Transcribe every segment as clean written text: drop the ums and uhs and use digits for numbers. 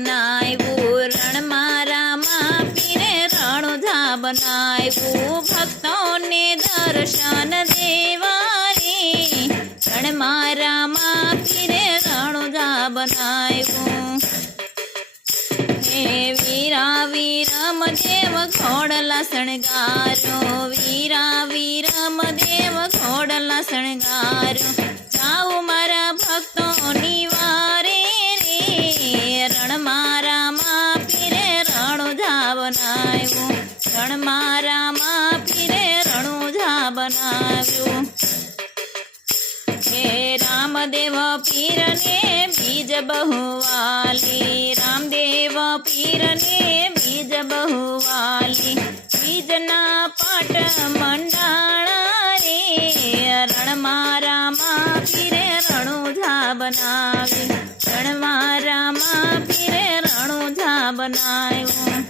બનાવ્યું, રણમાં રામા પીરે રણુજા બનાવ્યું, ભક્તોને દર્શન દેવા રે રણમાં રામા પીરે રણુજા બનાવ્યું. હે વીરા વીરમ દેવ ઘોડલા શણગાર્યો, વીરા વીરમ દેવ ઘોડલા શણગાર્યો, જાઓ મારા ભક્તોની વારે રે રણમાં રામા પીરે રણુજા બનાવ્યું, રણમાં રામા પીરે રણુજા બનાવ્યું. હે રામદેવ પીરને બીજ બહુવાલી, રામદેવ પીરને બીજ બહુવાલી, બીજના પાટ મંડાણા રે રણમાં રામા પીરે રણુજા બનાવી, રણમાં રામા પીરે રણુજા બનાવ્યું.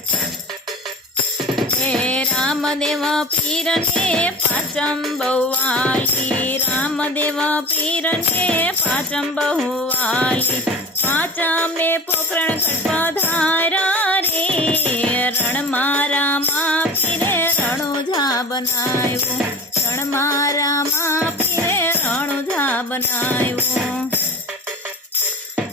હે રામદેવ પીરને પાંચમ બહુવાલી, રામદેવ પીરને પાંચમ બહુવાલી, પાંચમે પોકરણ કટ પધાર્યા રે રણમાં રામા પીરે રણુજા બનાવ્યું, રણમાં રામા પીરે રણુજા બનાવ્યું.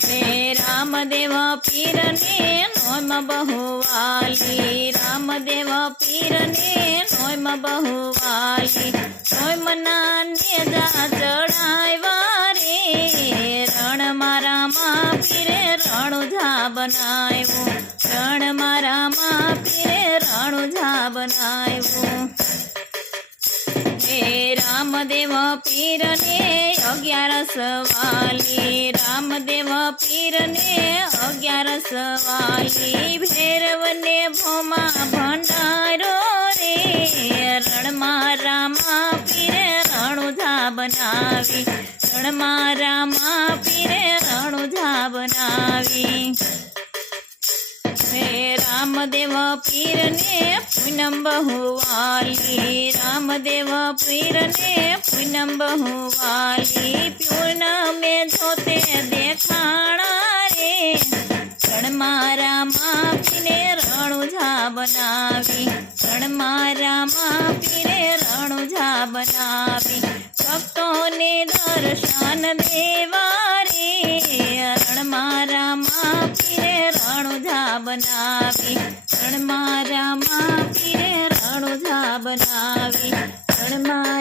હે રામદેવ પીરને નોમ બહુવાલી, રામદેવ પીરને નોમ બહુવાલી, નોમના નેજા ચડાવ્યા રે રણમાં રામા પીરે રણુજા બનાવ્યું, રણમાં રામા પીરે રણુજા બનાવ્યું. હે રામદેવ પીરને 11 વાલી, રામદેવ પીરને 11 વાલી, ભૈરવને ભોમા ભંડારો રે રણમાં રામા પીરે રણુજા બનાવી, રણમાં રામા પીરે રણુજા બનાવી. હે રામદેવ પીરને પૂનમ બહુવાલી, રામદેવ પીરને પૂનમ બહુવાલી, પૂનમે જોતે દેખાણા રે રણમાં રામા પીરે રણુજા બનાવી, રણમાં રામા પીરે રણુજા બનાવી, ભક્તોને દર્શન દેવા રે રણમાં રામા પીરે રણુજા બનાવી, રણમાં રામા પીરે રણુજા બનાવી, રણમાં